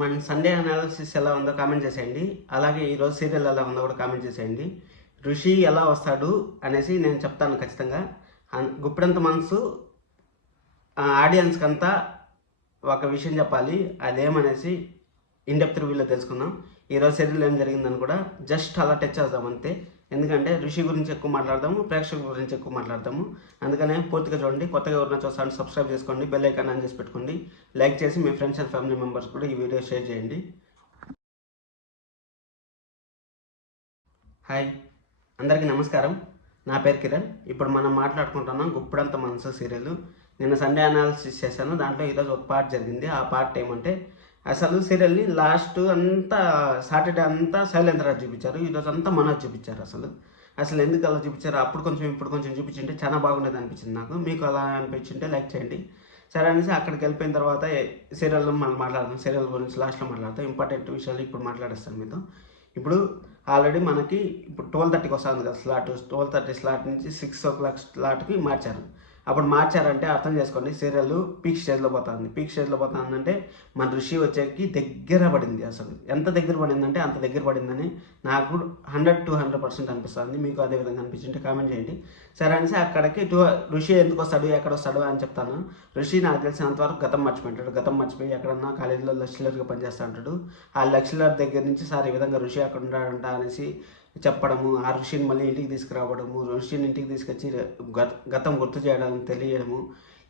మన Sunday analysis ఎలా ఉందో కామెంట్ చేసేయండి. అలాగే ఈరోజు సీరియల్ ఎలా ఉందో కూడా కామెంట్ చేసేయండి. ఋషి ఎలా వస్తాడు అనేసి నేను చెప్తాను ఖచ్చితంగా. గుప్పెడంత మనసు ఆడియన్స్కి అంతా ఒక విషయం చెప్పాలి. అదేమనేసి ఇన్డెప్త్ రివ్యూలో తెలుసుకుందాం. ఈరోజు సీరియల్ ఏం జరిగిందని కూడా జస్ట్ అలా టచ్ చేద్దాం అంతే. ఎందుకంటే ఋషి గురించి ఎక్కువ మాట్లాడదాము, ప్రేక్షకుల గురించి ఎక్కువ మాట్లాడతాము. అందుకనే పూర్తిగా చూడండి. కొత్తగా ఎవరైనా చూస్తాను సబ్స్క్రైబ్ చేసుకోండి, బెల్ ఐకాన్ ఆన్ చేసి పెట్టుకోండి, లైక్ చేసి మీ ఫ్రెండ్స్ అండ్ ఫ్యామిలీ మెంబర్స్ కూడా ఈ వీడియో షేర్ చేయండి. హాయ్, అందరికీ నమస్కారం. నా పేరు కిరణ్. ఇప్పుడు మనం మాట్లాడుకుంటున్నాం గుప్పెడంత మనసు సీరియల్. నిన్న సండే అనాలిసిస్ చేశాను. దాంట్లో ఈరోజు ఒక పార్ట్ జరిగింది. ఆ పార్ట్ ఏమంటే, అసలు సీరియల్ని లాస్ట్ అంతా సాటర్డే అంతా శైలేంద్రరాజు చూపించారు, ఈరోజు అంతా మనోజ్ చూపించారు. అసలు ఎందుకు అలా చూపించారు? అప్పుడు కొంచెం ఇప్పుడు కొంచెం చూపించింటే చాలా బాగుండేది అనిపించింది నాకు. మీకు అలా అనిపించింటే లైక్ చేయండి. సరే అనేసి అక్కడికి వెళ్ళిపోయిన తర్వాత సీరియల్ మనం మాట్లాడదాం. సీరియల్ గురించి లాస్ట్లో మాట్లాడతాం. ఇంపార్టెంట్ విషయాలు ఇప్పుడు మాట్లాడేస్తాను మీతో. ఇప్పుడు ఆల్రెడీ మనకి ఇప్పుడు 12:30కి వస్తుంది కదా స్లాట్. 12:30 స్లాట్ నుంచి 6 o'clock స్లాట్కి మార్చారు. అప్పుడు మార్చారంటే అర్థం చేసుకోండి, సీరియల్ పీక్ స్టేజ్లో పోతుంది. పీక్ స్టేజ్లో పోతుందంటే మన ఋషి వచ్చేకి దగ్గర పడింది. అసలు ఎంత దగ్గర పడిందంటే అంత దగ్గర పడిందని నాకు 100 to 100% అనిపిస్తుంది. మీకు అదే విధంగా అనిపించింటే కామెంట్ చేయండి. సరే అనేసి అక్కడికి ఋషి ఎందుకు వస్తాడు, ఎక్కడ వస్తాడు అని చెప్తాను. ఋషి నాకు తెలిసినంతవరకు గతం మర్చిపోయింటాడు. గతం మర్చిపోయి ఎక్కడన్నా కాలేజీలో లెక్చరర్గా పనిచేస్తూ ఉంటాడు. ఆ లెక్చరర్ దగ్గర నుంచి సార్ ఈ విధంగా ఋషి అక్కడ ఉన్నాడంట అనేసి చెప్పడము, ఆ ఋషిని మళ్ళీ ఇంటికి తీసుకురావడము, ఋషిని ఇంటికి తీసుకొచ్చి గతం గుర్తు చేయడానికి తెలియడము,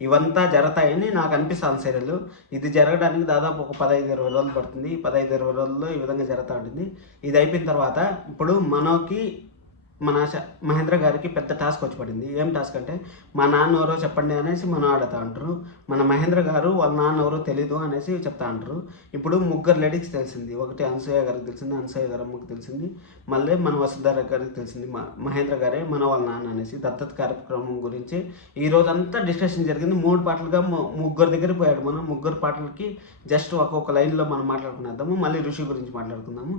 ఇవంతా జరుగుతాయని నాకు అనిపిస్తుంది సీరియల్. ఇది జరగడానికి దాదాపు ఒక 15-20 రోజులు పడుతుంది. 15-20 రోజుల్లో ఈ విధంగా జరుగుతూ ఉంటుంది. ఇది అయిపోయిన తర్వాత ఇప్పుడు మనోకి మన మహేంద్ర గారికి పెద్ద టాస్క్ వచ్చి పడింది. ఏం టాస్క్ అంటే, మా నాన్న ఎవరో చెప్పండి అనేసి మనం ఆడుతూ ఉంటారు. మన మహేంద్ర గారు వాళ్ళ నాన్న ఎవరో తెలీదు అనేసి చెప్తా ఉంటారు. ఇప్పుడు ముగ్గురు లేడీస్ తెలిసింది. ఒకటి అనసూయ గారికి తెలిసింది, అనసూయ గారు అమ్మకి తెలిసింది, మళ్ళీ మన వసుధార గారికి తెలిసింది మహేంద్ర గారే మన వాళ్ళ నాన్న అనేసి. దత్తత కార్యక్రమం గురించి ఈ రోజంతా డిస్కషన్ జరిగింది. 3 పాటలుగా ముగ్గురు దగ్గరికి పోయాడు. మనం ముగ్గురు పాటలకి జస్ట్ ఒక్కొక్క లైన్లో మనం మాట్లాడుకునేద్దాము. మళ్ళీ ఋషి గురించి మాట్లాడుకుందాము.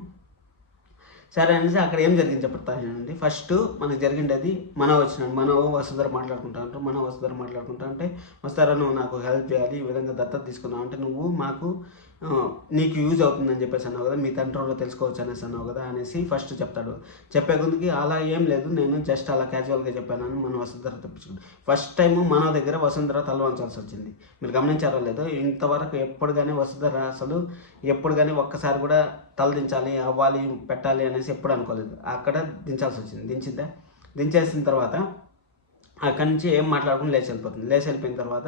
సరే అనేసి అక్కడ ఏం జరిగింది చెప్తానండి. ఫస్ట్ మనకు జరిగిండేది మనో వచ్చినాడు. మనో వసుధర మాట్లాడుకుంటా ఉంటారు. మనో వసుధర మాట్లాడుకుంటా అంటే, వస్తారా నువ్వు నాకు హెల్ప్ చేయాలి, ఈ విధంగా దత్తత తీసుకున్నావు అంటే నువ్వు మాకు నీకు యూజ్ అవుతుందని చెప్పేసి అన్నావు కదా, మీ తండ్రిలో తెలుసుకోవచ్చు అనేసి అన్నావు కదా అనేసి ఫస్ట్ చెప్తాడు. చెప్పే కొద్దికి అలా ఏం లేదు, నేను జస్ట్ అలా క్యాజువల్గా చెప్పానని మన వసుంధర తప్పించుకుంది. ఫస్ట్ టైము మన దగ్గర వసుంధర తలవంచాల్సి వచ్చింది. మీరు గమనించారో లేదో, ఇంతవరకు ఎప్పుడు కానీ వసుంధర అసలు ఎప్పుడు కానీ ఒక్కసారి కూడా తల దించాలి, అవ్వాలి, పెట్టాలి అనేసి ఎప్పుడు అనుకోలేదు. అక్కడ దించాల్సి వచ్చింది. దించేసిన తర్వాత అక్కడి నుంచి ఏం మాట్లాడుకుని లేచి వెళ్ళిపోతుంది. లేచి వెళ్ళిపోయిన తర్వాత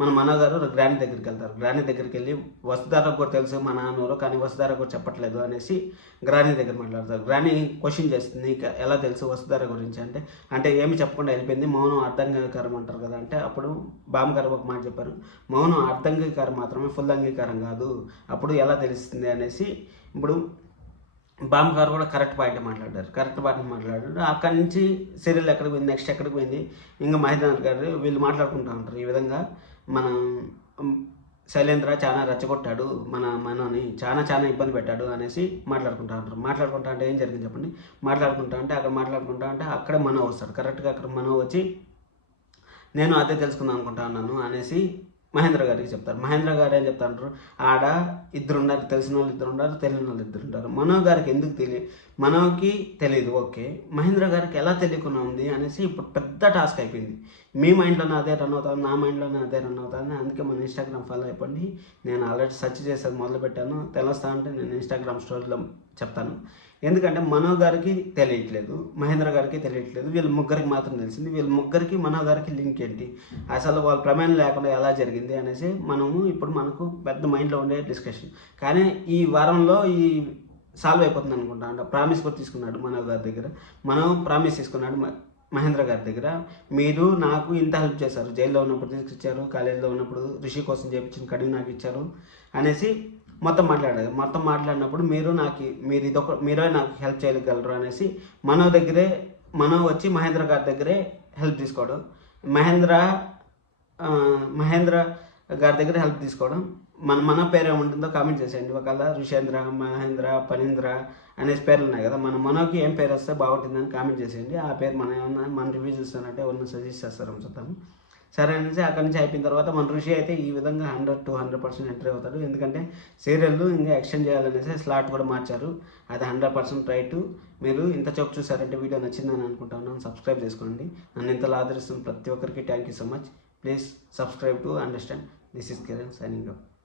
మన మనగారు గ్రాని దగ్గరికి వెళ్తారు. గ్రాని దగ్గరికి వెళ్ళి వసుధారకు కూడా తెలుసు మా నాన్నవరు, కానీ వసుధార కూడా చెప్పట్లేదు అనేసి గ్రాని దగ్గర మాట్లాడతారు. గ్రాని క్వశ్చన్ చేస్తుంది, నీకు ఎలా తెలుసు వసుధార గురించి అంటే ఏమి చెప్పకుండా వెళ్ళిపోయింది. మౌనం అర్ధంగీకారం అంటారు కదా అంటే, అప్పుడు బామ్మగారు ఒక మాట చెప్పారు, మౌనం అర్ధంగీకారం మాత్రమే, ఫుల్ అంగీకారం కాదు, అప్పుడు ఎలా తెలుస్తుంది అనేసి. ఇప్పుడు బామ్ గారు కూడా కరెక్ట్ పాయింట్ మాట్లాడారు. అక్కడి నుంచి సీరియల్ ఎక్కడికి పోయింది, నెక్స్ట్ ఎక్కడికి పోయింది, ఇంకా మహేంద్ర గారు వీళ్ళు మాట్లాడుకుంటూ ఉంటారు. ఈ విధంగా మన శైలేంద్ర చాలా రెచ్చగొట్టాడు, మనని చాలా ఇబ్బంది పెట్టాడు అనేసి మాట్లాడుకుంటా అంటే ఏం జరిగింది చెప్పండి. మాట్లాడుకుంటా అంటే అక్కడే మనో వస్తాడు. కరెక్ట్గా అక్కడ మనో వచ్చి నేను అదే తెలుసుకుందాం అనుకుంటా ఉన్నాను అనేసి మహేంద్ర గారికి చెప్తారు. మహేంద్ర గారు ఏం చెప్తారు, ఆడ ఇద్దరు ఉన్నారు, తెలిసిన వాళ్ళు ఇద్దరు ఉన్నారు, తెలియని వాళ్ళు ఇద్దరు ఉంటారు. మనో గారికి ఎందుకు మనోకి తెలియదు, ఓకే, మహేంద్ర గారికి ఎలా తెలియకుండా ఉంది అనేసి ఇప్పుడు పెద్ద టాస్క్ అయిపోయింది. మీ మైండ్లోనే అదే రన్ అవుతాను, నా మైండ్లోనే అదే రన్ అవుతాను. అందుకే మన ఇన్స్టాగ్రామ్ ఫాలో అయిపోండి. నేను ఆల్రెడీ సెర్చ్ చేసేది మొదలుపెట్టాను. తెలుస్తా అంటే నేను ఇన్స్టాగ్రామ్ స్టోరీలో చెప్తాను. ఎందుకంటే మనో గారికి తెలియట్లేదు, మహేంద్ర గారికి తెలియట్లేదు, వీళ్ళ ముగ్గురికి మాత్రం తెలిసింది. వీళ్ళ ముగ్గురికి మనో గారికి లింక్ ఏంటి, అసలు వాళ్ళ ప్రమేయం లేకుండా ఎలా జరిగింది అనేసి ఇప్పుడు మనకు పెద్ద మైండ్లో ఉండే డిస్కషన్. కానీ ఈ వారంలో ఈ సాల్వ్ అయిపోతుంది అనుకుంటా. అంటే ప్రామిస్ కూడా తీసుకున్నాడు మనో గారి దగ్గర. ప్రామిస్ తీసుకున్నాడు మహేంద్ర గారి దగ్గర, మీరు నాకు ఇంత హెల్ప్ చేశారు, జైల్లో ఉన్నప్పుడు తీసుకొచ్చారు, కాలేజీలో ఉన్నప్పుడు ఋషి కోసం చేయించిన కడిగి నాకు ఇచ్చారు అనేసి మొత్తం మాట్లాడినప్పుడు మీరే నాకు హెల్ప్ చేయగలరు అనేసి మనో వచ్చి మహేంద్ర గారి దగ్గరే హెల్ప్ తీసుకోవడం, మహేంద్ర గారి దగ్గర హెల్ప్ తీసుకోవడం. మన పేరు ఏముంటుందో కామెంట్ చేసేయండి. ఒకవేళ ఋషేంద్ర, మహేంద్ర, పనీంద్ర అనేసి పేర్లు ఉన్నాయి కదా, మనోకి ఏం పేరు వస్తే బాగుంటుందని కామెంట్ చేసేయండి. ఆ పేరు మన రివ్యూ చూస్తున్నట్టే ఎవరిని సజెస్ట్ చేస్తారని చూద్దాము. సరే అనేసి అక్కడి నుంచి అయిపోయిన తర్వాత మన ఋషి అయితే ఈ విధంగా 100% ఎంట్రీ అవుతాడు. ఎందుకంటే సీరియల్ ఇంకా ఎక్స్టెండ్ చేయాలనేసి స్లాట్ కూడా మార్చారు. అది 100% రైట్. మీరు ఇంత చోపు చూసారంటే వీడియో నచ్చిందని అనుకుంటాను. సబ్స్క్రైబ్ చేసుకోండి. నన్ను ఇంతలా ఆదరిస్తున్న ప్రతి ఒక్కరికి thank you so much. Please subscribe to understand. This is Kiran signing off.